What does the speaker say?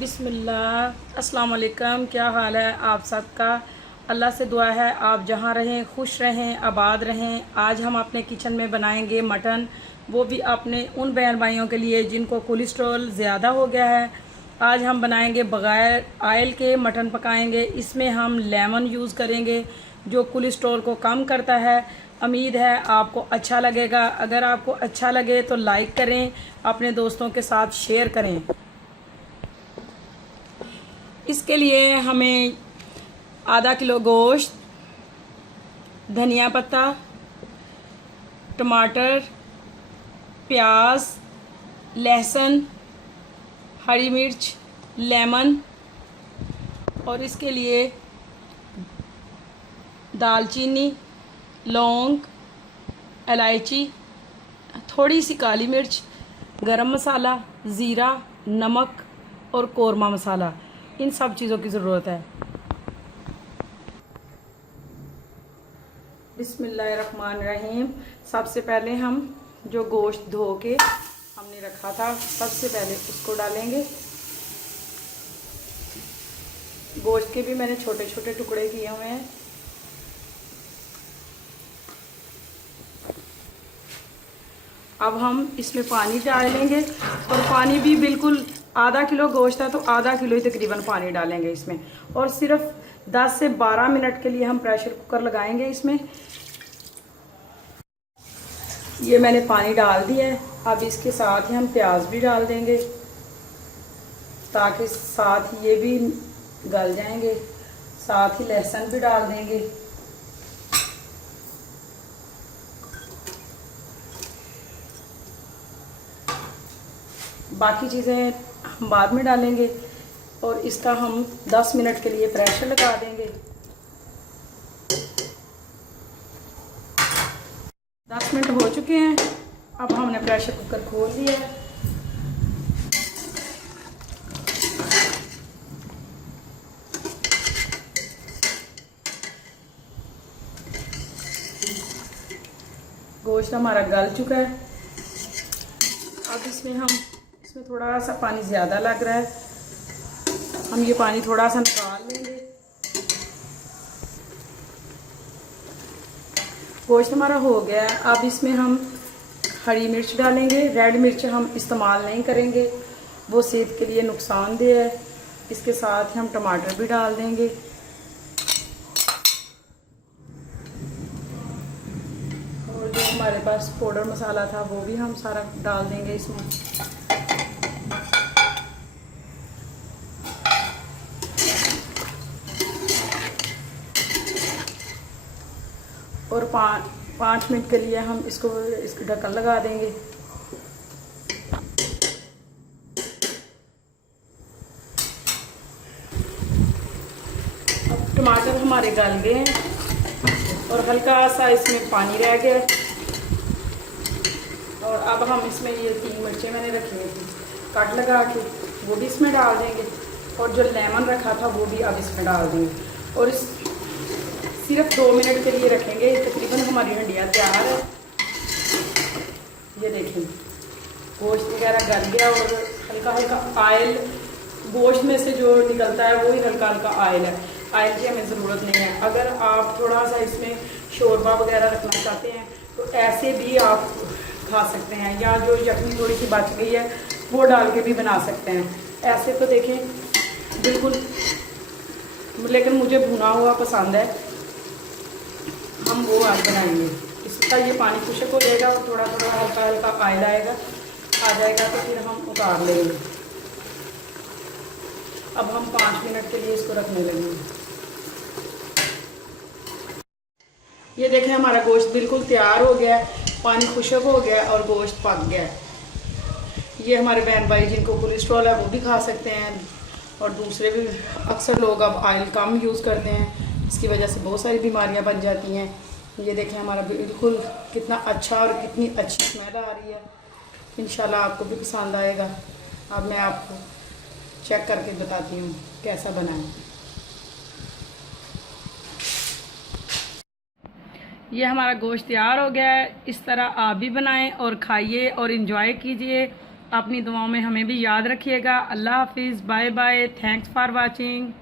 बिस्मिल्लाह, अस्सलाम वालेकुम। क्या हाल है आप सबका? अल्लाह से दुआ है आप जहाँ रहें खुश रहें, आबाद रहें। आज हम अपने किचन में बनाएंगे मटन, वो भी अपने उन बहन भाइयों के लिए जिनको कोलेस्ट्रॉल ज़्यादा हो गया है। आज हम बनाएंगे बग़ैर ऑयल के मटन पकाएंगे। इसमें हम लेमन यूज़ करेंगे जो कोलेस्ट्रॉल को कम करता है। उम्मीद है आपको अच्छा लगेगा। अगर आपको अच्छा लगे तो लाइक करें, अपने दोस्तों के साथ शेयर करें। इसके लिए हमें आधा किलो गोश्त, धनिया पत्ता, टमाटर, प्याज, लहसुन, हरी मिर्च, लेमन और इसके लिए दालचीनी, लौंग, इलायची, थोड़ी सी काली मिर्च, गरम मसाला, ज़ीरा, नमक और कौरमा मसाला, इन सब चीज़ों की ज़रूरत है। बिस्मिल्लाहिर्रहमानिर्रहीम। सबसे पहले हम जो गोश्त धो के हमने रखा था, सबसे पहले उसको डालेंगे। गोश्त के भी मैंने छोटे छोटे टुकड़े किए हुए हैं। अब हम इसमें पानी डालेंगे और पानी भी बिल्कुल आधा किलो गोश्त है तो आधा किलो ही तकरीबन पानी डालेंगे इसमें। और सिर्फ 10 से 12 मिनट के लिए हम प्रेशर कुकर लगाएंगे इसमें। ये मैंने पानी डाल दिया है। अब इसके साथ ही हम प्याज भी डाल देंगे ताकि साथ ये भी गल जाएंगे। साथ ही लहसुन भी डाल देंगे। बाकी चीज़ें हम बाद में डालेंगे और इसका हम 10 मिनट के लिए प्रेशर लगा देंगे। 10 मिनट हो चुके हैं। अब हमने प्रेशर कुकर खोल दिया है। गोश्त हमारा गल चुका है। अब इसमें थोड़ा सा पानी ज़्यादा लग रहा है। हम ये पानी थोड़ा सा निकाल लेंगे। गोश्त हमारा हो गया है। अब इसमें हम हरी मिर्च डालेंगे। रेड मिर्च हम इस्तेमाल नहीं करेंगे, वो सेहत के लिए नुकसानदेह है। इसके साथ हम टमाटर भी डाल देंगे। और जो हमारे पास पाउडर मसाला था वो भी हम सारा डाल देंगे इसमें। और 5 मिनट के लिए हम इसको ढक्कन लगा देंगे। अब टमाटर हमारे गल गए हैं और हल्का सा इसमें पानी रह गया है। और अब हम इसमें ये 3 मिर्चें मैंने रखी हुई थी कट लगा के, वो भी इसमें डाल देंगे। और जो लेमन रखा था वो भी अब इसमें डाल देंगे। और इस सिर्फ 2 मिनट के लिए रखेंगे। तकरीबन हमारी हंडिया तैयार है। ये देखें गोश्त वगैरह गल गया और हल्का हल्का ऑयल गोश्त में से जो निकलता है वो ही हल्का हल्का ऑयल है। ऑयल की हमें ज़रूरत नहीं है। अगर आप थोड़ा सा इसमें शोरबा वगैरह रखना चाहते हैं तो ऐसे भी आप खा सकते हैं, या जो यखनी थोड़ी सी बच गई है वो डाल के भी बना सकते हैं। ऐसे तो देखें बिल्कुल, लेकिन मुझे भुना हुआ पसंद है। हम वो आज बनाएंगे। इसका ये पानी खुशक हो जाएगा और थोड़ा थोड़ा हल्का हल्का ऑयल आ जाएगा तो फिर हम उतार लेंगे। अब हम 5 मिनट के लिए इसको रखने लगेंगे। ये देखें हमारा गोश्त बिल्कुल तैयार हो गया है, पानी खुशक हो गया और गोश्त पक गया है। ये हमारे बहन भाई जिनको कोलेस्ट्रॉल है वो भी खा सकते हैं और दूसरे भी। अक्सर लोग अब ऑयल कम यूज़ करते हैं, इसकी वजह से बहुत सारी बीमारियां बन जाती हैं। ये देखें हमारा बिल्कुल कितना अच्छा और कितनी अच्छी स्मेल आ रही है। इंशाल्लाह आपको भी पसंद आएगा। अब मैं आपको चेक करके बताती हूँ कैसा बना है। ये हमारा गोश्त तैयार हो गया है। इस तरह आप भी बनाएं और खाइए और इंजॉय कीजिए। अपनी दुआओं में हमें भी याद रखिएगा। अल्लाह हाफिज़, bye bye, thanks for watching.